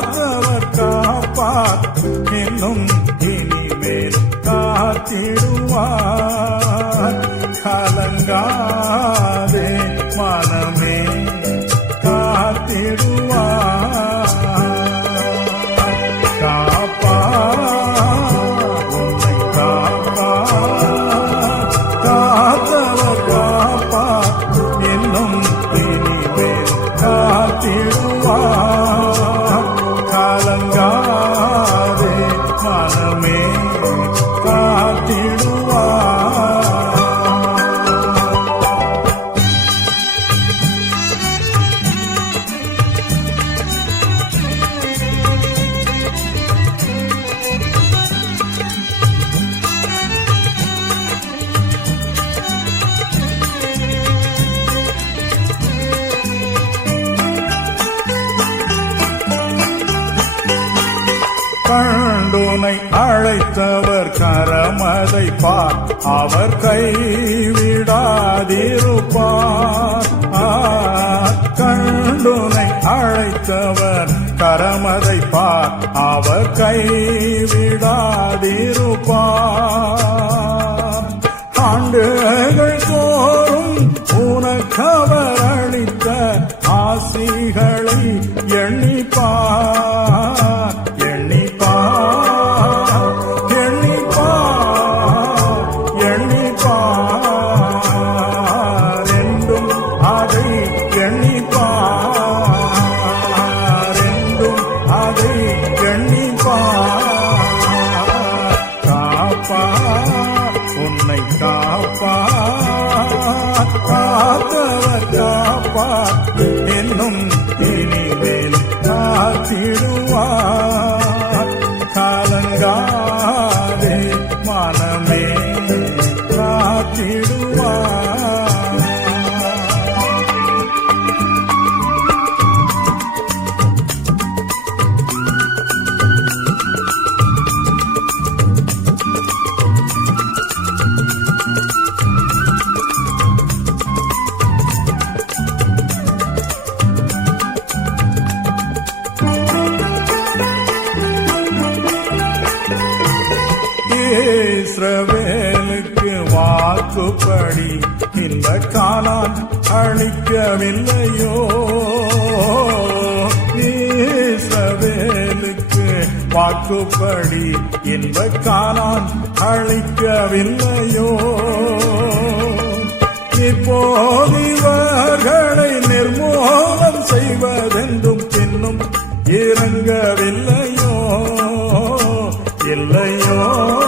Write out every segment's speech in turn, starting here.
காத்தவர் காப்பா இன்னும் இனிமேல் காத்திடுவார். கலங்காதே மனமே காத்திடுவார். காப்பா உன்னை காப்பா. காத்தவர் காப்பா இன்னும் இனிமேல் காத்திடுவார். கண்டுனை அழைத்தவர் கரமதை பார். அவர் கைவிடாதிருப்பார். ஆ, கண்டுனை அழைத்தவர் கரமதை பார். அவர் கைவிடாதிருப்பார். ஆண்டுகள் தோறும் உனக்கவர் அளித்த ஆசிகளை எண்ணிப்பார் காப்பா என்னும் இனிமேல் காத்திடுவார் இஸ்ரவேலுக்கு வாக்குப்படி. இந்த காலான் அழிக்கவில்லையோ இஸ்ரவேலுக்கு வாக்குப்படி. இந்த காலான் அழிக்கவில்லையோ இப்போது இவர்களை நிர்மூலம் செய்வதென்றும் பின்னும் இறங்கவில்லையோ? இல்லையோ?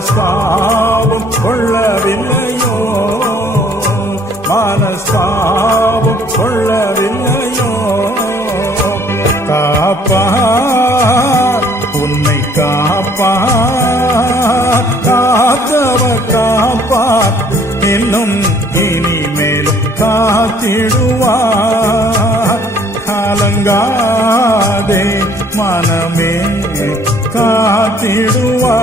மனஸ்தாபம் கொள்ளவில்லையோ மனஸ்தாபம் கொள்ளவில்லையோ காப்பா உன்னை காப்பா காத்தவ காப்பா இன்னும் இனிமேலும் காத்திடுவா. காலங்காதே மனமே காத்திடுவா.